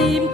tìm